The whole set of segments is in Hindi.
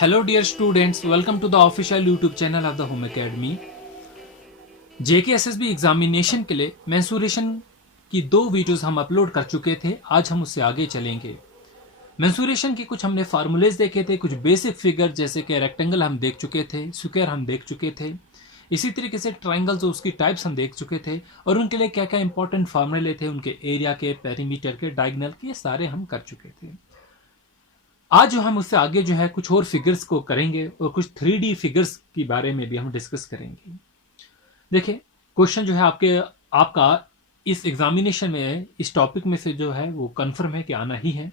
Hello dear students, welcome to the official YouTube channel of the Home Academy. JKSSB examination के लिए मेंसुरेशन की 2 वीडियोस हम अपलोड कर चुके थे. आज हम उससे आगे चलेंगे. मेंसुरेशन की कुछ हमने फार्मूलेज देखे थे, कुछ बेसिक फिगर जैसे कि रेक्टेंगल हम देख चुके थे, स्क्वायर हम देख चुके थे, इसी तरीके से ट्राइंगल्स और उसकी टाइप्स हम देख चुके थे और उनके लिए क्या क्या इंपॉर्टेंट फार्मूले थे, उनके एरिया के, पेरीमीटर के, डायगोनल के, ये सारे हम कर चुके थे. आज जो हम उससे आगे जो है कुछ और फिगर्स को करेंगे और कुछ 3D फिगर्स के बारे में भी हम डिस्कस करेंगे. देखिए, क्वेश्चन जो है आपका इस एग्जामिनेशन में इस टॉपिक में से जो है वो कंफर्म है कि आना ही है.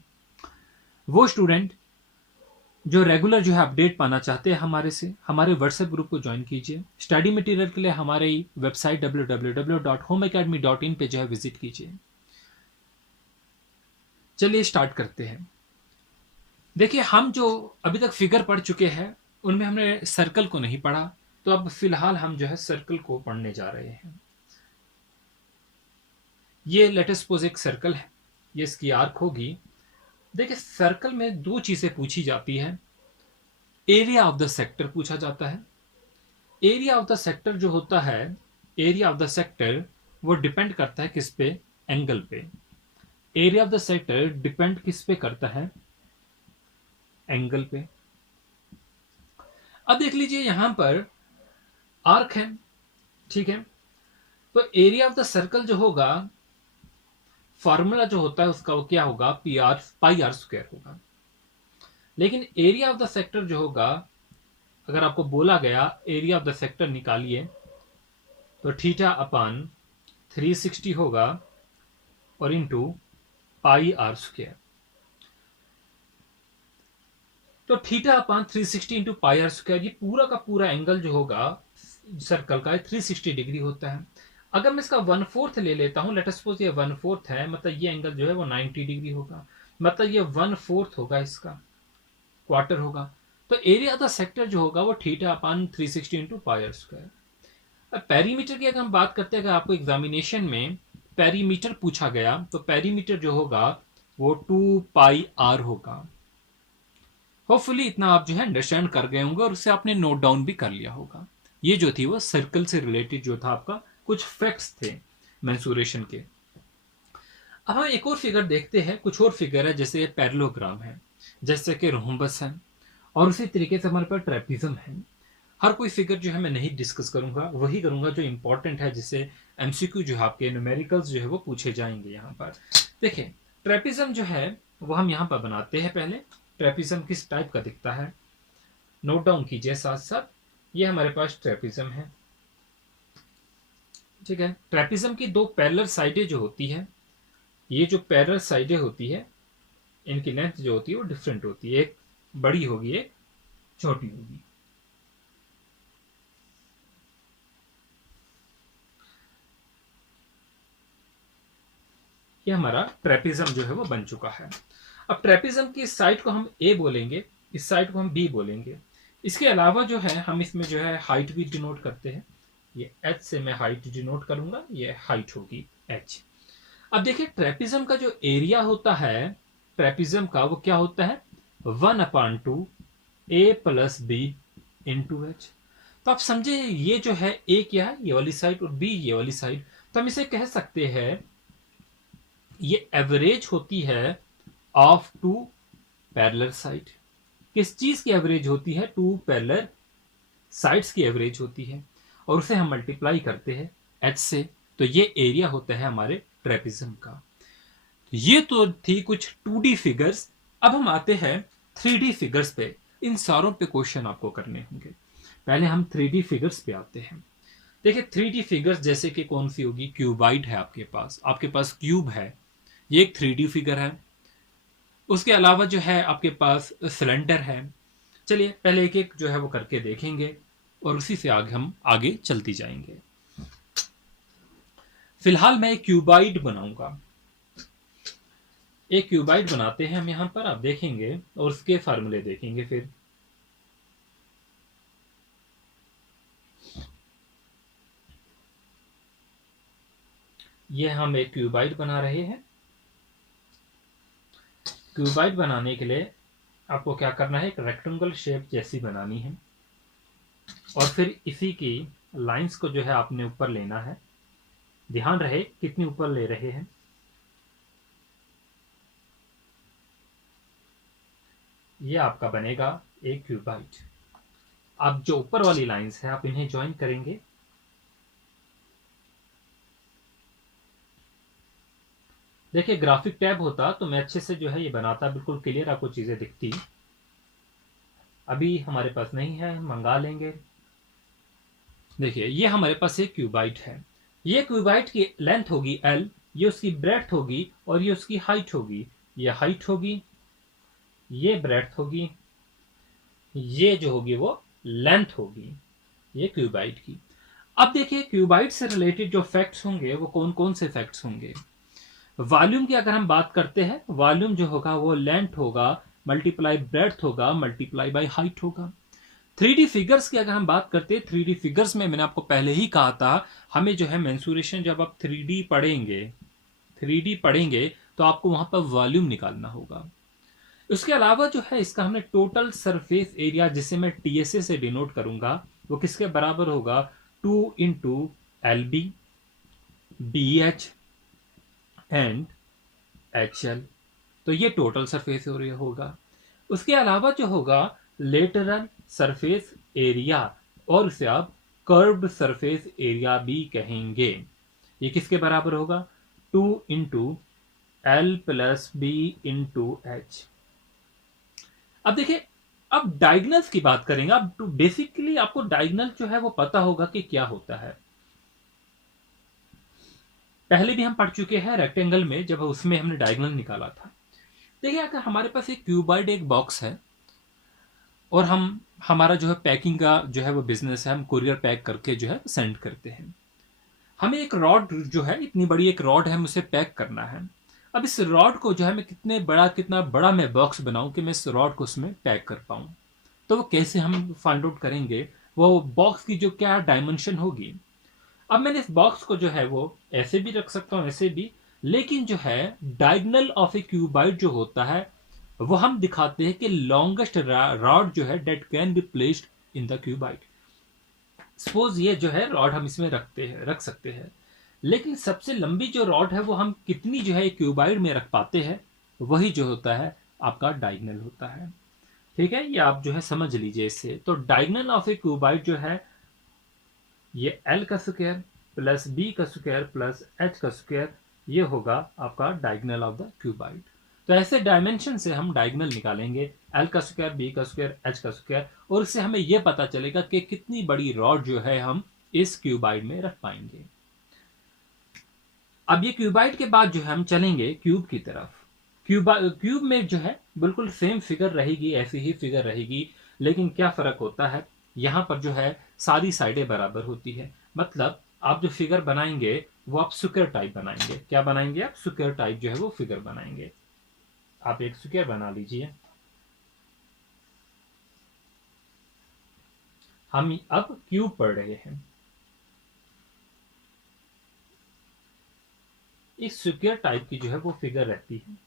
वो स्टूडेंट जो रेगुलर जो है अपडेट पाना चाहते हैं हमारे से, हमारे व्हाट्सएप ग्रुप को ज्वाइन कीजिए. स्टडी मटेरियल के लिए हमारे वेबसाइट www.homeacademy.in पे जो है विजिट कीजिए. चलिए स्टार्ट करते हैं. देखिए, हम जो अभी तक फिगर पढ़ चुके हैं उनमें हमने सर्कल को नहीं पढ़ा, तो अब फिलहाल हम जो है सर्कल को पढ़ने जा रहे हैं. ये लेट अस सपोज एक सर्कल है, ये इसकी आर्क होगी. देखिए, सर्कल में 2 चीजें पूछी जाती है. एरिया ऑफ द सेक्टर पूछा जाता है. एरिया ऑफ द सेक्टर जो होता है, एरिया ऑफ द सेक्टर वो डिपेंड करता है किस पे? एंगल पे. Area of the sector depend किस पे करता है? एंगल पे. अब देख लीजिए, यहां पर आर्क है, ठीक है. तो एरिया ऑफ द सर्कल जो होगा, फॉर्मूला जो होता है उसका वो क्या होगा? पाई आर स्क्वायर होगा. लेकिन एरिया ऑफ द सेक्टर जो होगा, अगर आपको बोला गया एरिया ऑफ द सेक्टर निकालिए, तो थीटा अपान 360 होगा और इंटू पाई आर स्क्वायर. तो theta upon 360 into pi r square, ये पूरा का पूरा एंगल जो होगा सर्कल का 360 डिग्री होता है. अगर मैं इसका 1/4 ले लेता हूं, लेट अस सपोज ये 1/4 है, मतलब ये एंगल जो है वो 90 डिग्री होगा, मतलब ये 1/4 होगा, इसका क्वार्टर होगा. तो एरिया ऑफ द सेक्टर जो होगा वो theta upon 360 into pi r square. अब पेरीमीटर की अगर हम बात करते हैं, अगर आपको एग्जामिनेशन में पेरीमीटर पूछा गया तो पेरीमीटर जो होगा वो 2 पाई आर होगा. होपफुली इतना आप जो है अंडरस्टैंड कर गए होंगे और उससे आपने नोट डाउन भी कर लिया होगा. ये जो थी वो सर्कल से रिलेटेड जो था आपका कुछ फैक्ट्स थे मेंसुरेशन के. अब हम एक और फिगर देखते हैं. कुछ और फिगर है, जैसे पैरेललोग्राम है, जैसे कि रोम्बस है, और उसी तरीके से हमारे पास ट्रेपिज्म है. हर कोई फिगर जो है मैं नहीं डिस्कस करूंगा, वही करूंगा जो इंपॉर्टेंट है, जिससे एमसीक्यू जो है आपके न्यूमेरिकल्स जो है वो पूछे जाएंगे. यहाँ पर देखिए, ट्रेपिज्म जो है वो हम यहाँ पर बनाते हैं. पहले ट्रेपिज्म किस टाइप का दिखता है नोट डाउन कीजिए साथ साथ. ये हमारे पास ट्रेपिज्म है, ठीक है. ट्रेपिज्म की 2 पैरेलल साइडें जो होती है, ये जो पैरेलल साइडें होती है, इनकी लेंथ जो होती है वो डिफरेंट होती है. एक बड़ी होगी, एक छोटी होगी. ये हमारा ट्रेपिज्म जो है वो बन चुका है. अब ट्रेपिज्म की इस साइड को हम ए बोलेंगे, इस साइड को हम बी बोलेंगे. इसके अलावा जो है हम इसमें जो है हाइट भी डिनोट करते हैं. ये एच से मैं हाइट डिनोट करूंगा, ये हाइट होगी एच. अब देखिए, ट्रेपिज्म का जो एरिया होता है ट्रेपिज्म का, वो क्या होता है? 1/2 ए प्लस बी इंटू एच. तो आप समझे, ये जो है ए क्या है? ये वाली साइड, और बी ये वाली साइड. तो हम इसे कह सकते हैं ये एवरेज होती है ऑफ 2 पैरेलल साइड. किस चीज की एवरेज होती है? 2 पैरेलल साइड्स की एवरेज होती है, और उसे हम मल्टीप्लाई करते हैं एच से. तो ये एरिया होता है हमारे ट्रेपिज्म का. ये तो थी कुछ 2D फिगर्स. अब हम आते हैं 3D फिगर्स पे. इन सारों पे क्वेश्चन आपको करने होंगे. पहले हम 3D फिगर्स पे आते हैं. देखिए, 3D फिगर्स जैसे कि कौन सी होगी? क्यूबाइड है आपके पास क्यूब है, ये एक 3D फिगर है. उसके अलावा जो है आपके पास सिलेंडर है. चलिए पहले एक एक जो है वो करके देखेंगे और उसी से आगे हम आगे चलती जाएंगे. फिलहाल मैं एक क्यूबाइड बनाऊंगा. एक क्यूबाइड बनाते हैं हम यहां पर, आप देखेंगे और उसके फार्मूले देखेंगे. फिर ये हम एक क्यूबाइड बना रहे हैं. क्यूबाइड बनाने के लिए आपको क्या करना है, एक रेक्टेंगल शेप जैसी बनानी है और फिर इसी की लाइंस को जो है आपने ऊपर लेना है। ध्यान रहे कितनी ऊपर ले रहे हैं। ये आपका बनेगा एक क्यूबाइट। अब जो ऊपर वाली लाइंस है आप इन्हें ज्वाइन करेंगे। देखिए ग्राफिक टैब होता तो मैं अच्छे से जो है ये बनाता, बिल्कुल क्लियर आपको चीजें दिखती। अभी हमारे पास नहीं है, मंगा लेंगे। देखिए ये हमारे पास एक क्यूबाइट है। ये क्यूबाइट की लेंथ होगी L, ये उसकी ब्रेड्थ होगी और ये उसकी हाइट होगी। ये हाइट होगी, ये ब्रेड्थ होगी, ये जो होगी वो लेंथ होगी, ये क्यूबाइट की। अब देखिए क्यूबाइट से रिलेटेड जो फैक्ट्स होंगे वो कौन कौन से फैक्ट्स होंगे। वॉल्यूम की अगर हम बात करते हैं, वॉल्यूम जो होगा वो लेंथ होगा मल्टीप्लाई ब्रेड्थ होगा मल्टीप्लाई बाय हाइट होगा। 3D फिगर्स की अगर हम बात करते हैं, 3D फिगर्स में मैंने आपको पहले ही कहा था, हमें जो है मेंसुरेशन, जब आप 3D पढ़ेंगे तो आपको वहां पर वॉल्यूम निकालना होगा। उसके अलावा जो है इसका हमने टोटल सरफेस एरिया, जिसे मैं TSA से डिनोट करूंगा, वो किसके बराबर होगा, 2 into LB BH and HL। तो ये टोटल सरफेस एरिया होगा। उसके अलावा जो होगा लेटरल सरफेस एरिया, और उसे आप कर्व्ड सरफेस एरिया भी कहेंगे। ये किसके बराबर होगा, 2 into L plus B into H। अब देखिए, अब डायगनल्स की बात करेंगे। अब तो बेसिकली आपको डायगनल जो है वो पता होगा कि क्या होता है। पहले भी हम पढ़ चुके हैं रेक्टेंगल में, जब उसमें हमने डायगनल निकाला था। देखिए अगर हमारे पास एक क्यूबॉइड एक बॉक्स है और हमारा जो है पैकिंग का जो है वो बिजनेस है, हम कुरियर पैक करके जो है सेंड करते हैं। हमें एक रॉड जो है, इतनी बड़ी एक रॉड है, हमें उसे पैक करना है। अब इस रॉड को जो है मैं कितना बड़ा मैं बॉक्स बनाऊं कि मैं इस रॉड को उसमें पैक कर पाऊं। तो वो कैसे हम फाइंड आउट करेंगे, वो बॉक्स की जो क्या डायमेंशन होगी। अब मैंने इस बॉक्स को जो है वो ऐसे भी रख सकता हूं, ऐसे भी, लेकिन जो है डायगनल ऑफ ए क्यूबाइड जो होता है वो हम दिखाते हैं कि लॉन्गेस्ट रॉड जो है date can be placed in the cuboid. Suppose ये जो है रॉड हम इसमें रख सकते हैं, लेकिन सबसे लंबी जो रॉड है वो हम कितनी जो है क्यूबाइड में रख पाते हैं, वही जो होता है आपका डायगनल होता है। ठीक है, ये आप जो है समझ लीजिए इससे। तो डायगनल ऑफ ए क्यूबाइड जो है ये L का स्क्वायर प्लस B का स्क्वायर प्लस H का स्क्वायर, ये होगा आपका डायगनल ऑफ द क्यूबाइड। तो ऐसे डायमेंशन से हम डायगनल निकालेंगे, L का स्क्वायर, B का स्क्वायर, H का स्क्वायर, और इससे हमें यह पता चलेगा कि कितनी बड़ी रॉड जो है हम इस क्यूबाइड में रख पाएंगे। अब ये क्यूबाइड के बाद जो है हम चलेंगे क्यूब की तरफ। क्यूब में जो है बिल्कुल सेम फिगर रहेगी, ऐसी ही फिगर रहेगी, लेकिन क्या फर्क होता है, यहां पर जो है सारी साइडें बराबर होती है। मतलब आप जो फिगर बनाएंगे वो आप स्क्वायर टाइप बनाएंगे। क्या बनाएंगे आप, स्क्वायर टाइप जो है वो फिगर बनाएंगे। आप एक स्क्वायर बना लीजिए। हम अब क्यूब पढ़ रहे हैं। इस स्क्वायर टाइप की जो है वो फिगर रहती है।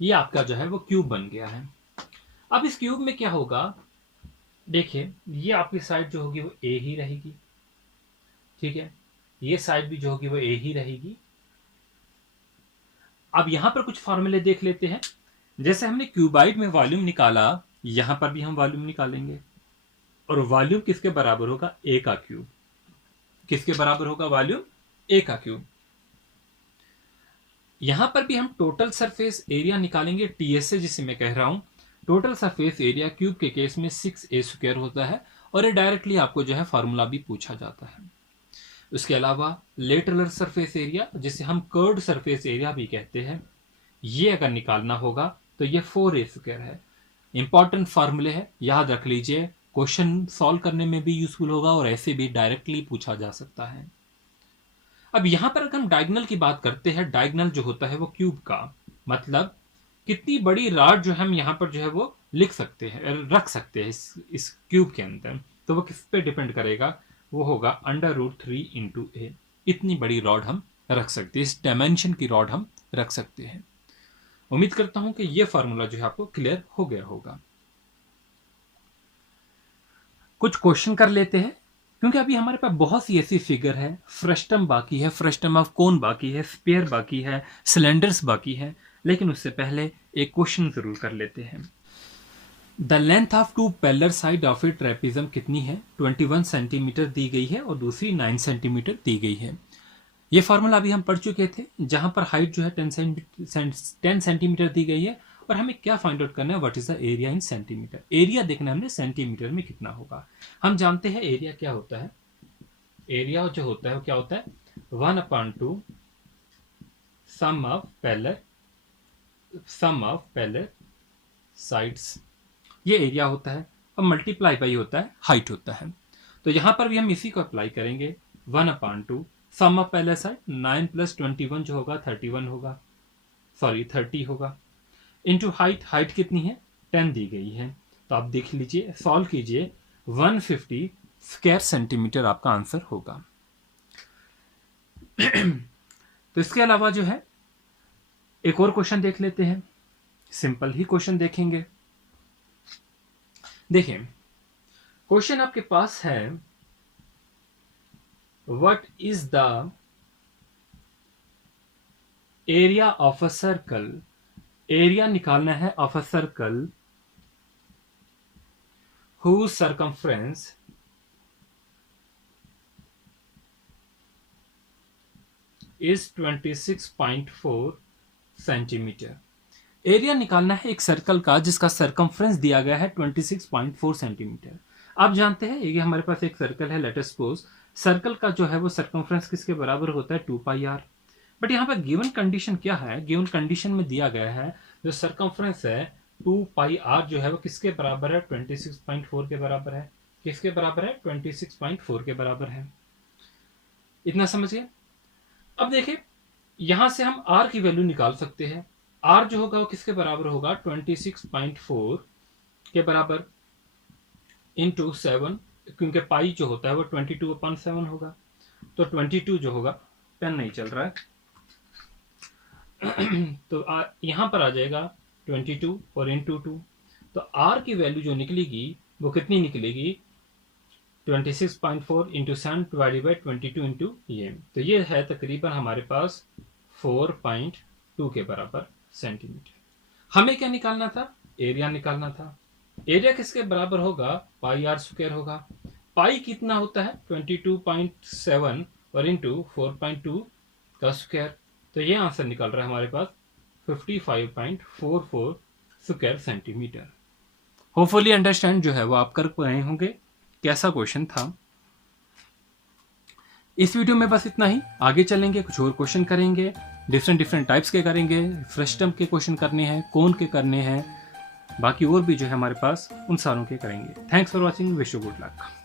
ये आपका जो है वो क्यूब बन गया है। अब इस क्यूब में क्या होगा, देखिए ये आपकी साइड जो होगी वो ए ही रहेगी। ठीक है, ये साइड भी जो होगी वो ए ही रहेगी। अब यहां पर कुछ फॉर्मूले देख लेते हैं। जैसे हमने क्यूबाइड में वॉल्यूम निकाला, यहां पर भी हम वॉल्यूम निकालेंगे, और वॉल्यूम किसके बराबर होगा, ए का क्यूब। किसके बराबर होगा वॉल्यूम, ए का क्यूब। यहां पर भी हम टोटल सरफेस एरिया निकालेंगे, TSA जिसे मैं कह रहा हूं। टोटल सरफेस एरिया क्यूब के केस में 6a स्क्वायर होता है, और ये डायरेक्टली आपको जो है फॉर्मूला भी पूछा जाता है। उसके अलावा लेटरल सरफेस एरिया, जिसे हम कर्व्ड सरफेस एरिया भी कहते हैं, ये अगर निकालना होगा तो ये 4a स्क्वायर है। इंपॉर्टेंट फॉर्मूले है, याद रख लीजिए, क्वेश्चन सॉल्व करने में भी यूजफुल होगा और ऐसे भी डायरेक्टली पूछा जा सकता है। अब यहां पर अगर हम डायगोनल की बात करते हैं, डायगोनल जो होता है वो क्यूब का, मतलब कितनी बड़ी रॉड जो हम यहाँ पर जो है वो लिख सकते हैं, रख सकते हैं इस क्यूब के अंदर, तो वो किस पे डिपेंड करेगा, वो होगा √3 × a। इतनी बड़ी रॉड हम रख सकते हैं, इस डायमेंशन की रॉड हम रख सकते हैं। उम्मीद करता हूं कि ये फॉर्मूला जो है आपको क्लियर हो गया होगा। कुछ क्वेश्चन कर लेते हैं, क्योंकि अभी हमारे पास बहुत सी ऐसी फिगर है, फ्रस्टम बाकी है, फ्रस्टम ऑफ कोन बाकी है, स्पेयर बाकी है, सिलेंडर्स बाकी है, लेकिन उससे पहले एक क्वेश्चन जरूर कर लेते हैं। The length of two parallel side of a trapezium कितनी है? 21 सेंटीमीटर दी गई है और दूसरी 9 सेंटीमीटर दी गई है। ये फॉर्मूला अभी हम पढ़ चुके थे, जहां पर हाइट जो है 10 सेंटीमीटर दी गई है और हमें क्या फाइंड आउट करना है, what is the area in centimetre. Area देखना है हमने सेंटीमीटर में कितना होगा। हम जानते हैं एरिया क्या होता है, एरिया जो होता है वो क्या होता है, 1/2 सम ऑफ पैरेलल साइड्स, ये एरिया होता है, और मल्टीप्लाई बाई होता है हाइट होता है। तो यहां पर भी हम इसी को अप्लाई करेंगे, 1/2 सम ऑफ पैरेलल साइड, 9 + 21 जो होगा 31 होगा, सॉरी 30 होगा, इनटू हाइट, हाइट कितनी है 10 दी गई है, तो आप देख लीजिए, सॉल्व कीजिए, 150 स्क्वायर सेंटीमीटर आपका आंसर होगा। तो इसके अलावा जो है एक और क्वेश्चन देख लेते हैं, सिंपल ही क्वेश्चन देखेंगे। देखिए क्वेश्चन आपके पास है, what is the area of a circle, area निकालना है of a circle whose circumference is 26.4 centimetre. Area निकालना है एक सर्कल का जिसका सर्कमफ्रेंस दिया गया है 26.4 सेंटीमीटर। आप जानते हैं ये हमारे पास एक सर्कल है, लेट अस सपोज सर्कल का जो है वो सर्कमफ्रेंस किसके बराबर होता है, 2πr। बट यहाँ पर गिवन कंडीशन क्या है, गिवन कंडीशन में दिया गया है जो सर्कमफ्रेंस है 2πr जो है वो किसके बराबर है, 26.4 के बराबर है। किसके बराबर है, 26.4 के बराबर है। इतना समझिए। अब देखिए यहां से हम r की वैल्यू निकाल सकते हैं। r जो होगा वो किसके बराबर होगा, 26.4 के बराबर इंटू 7, क्योंकि पाई जो होता है वो 22/7 होगा, तो 22 जो होगा, पेन नहीं चल रहा है, तो यहां पर आ जाएगा 22 और इंटू 2, तो r की वैल्यू जो निकलेगी वो कितनी निकलेगी, 26.4 इंटू 7 डिवाइडेड बाई 22 इंटू ये, तो ये है तकरीबन हमारे पास 4.2 के बराबर सेंटीमीटर। हमें क्या निकालना था, एरिया निकालना था। एरिया किसके बराबर होगा, πr² होगा। पाई कितना होता है, 22.7 और इंटू 4.2 का स्क्वायर, तो ये आंसर निकल रहा है हमारे पास 55.44 स्क्वायर सेंटीमीटर। होपफुली अंडरस्टैंड जो है वो आप कर पाए होंगे कैसा क्वेश्चन था। इस वीडियो में बस इतना ही, आगे चलेंगे कुछ और क्वेश्चन करेंगे, डिफरेंट टाइप्स के करेंगे, फ्रस्टम के क्वेश्चन करने हैं, कोन के करने हैं, बाकी और भी जो है हमारे पास उन सारों के करेंगे। Thanks for watching, wish you good luck.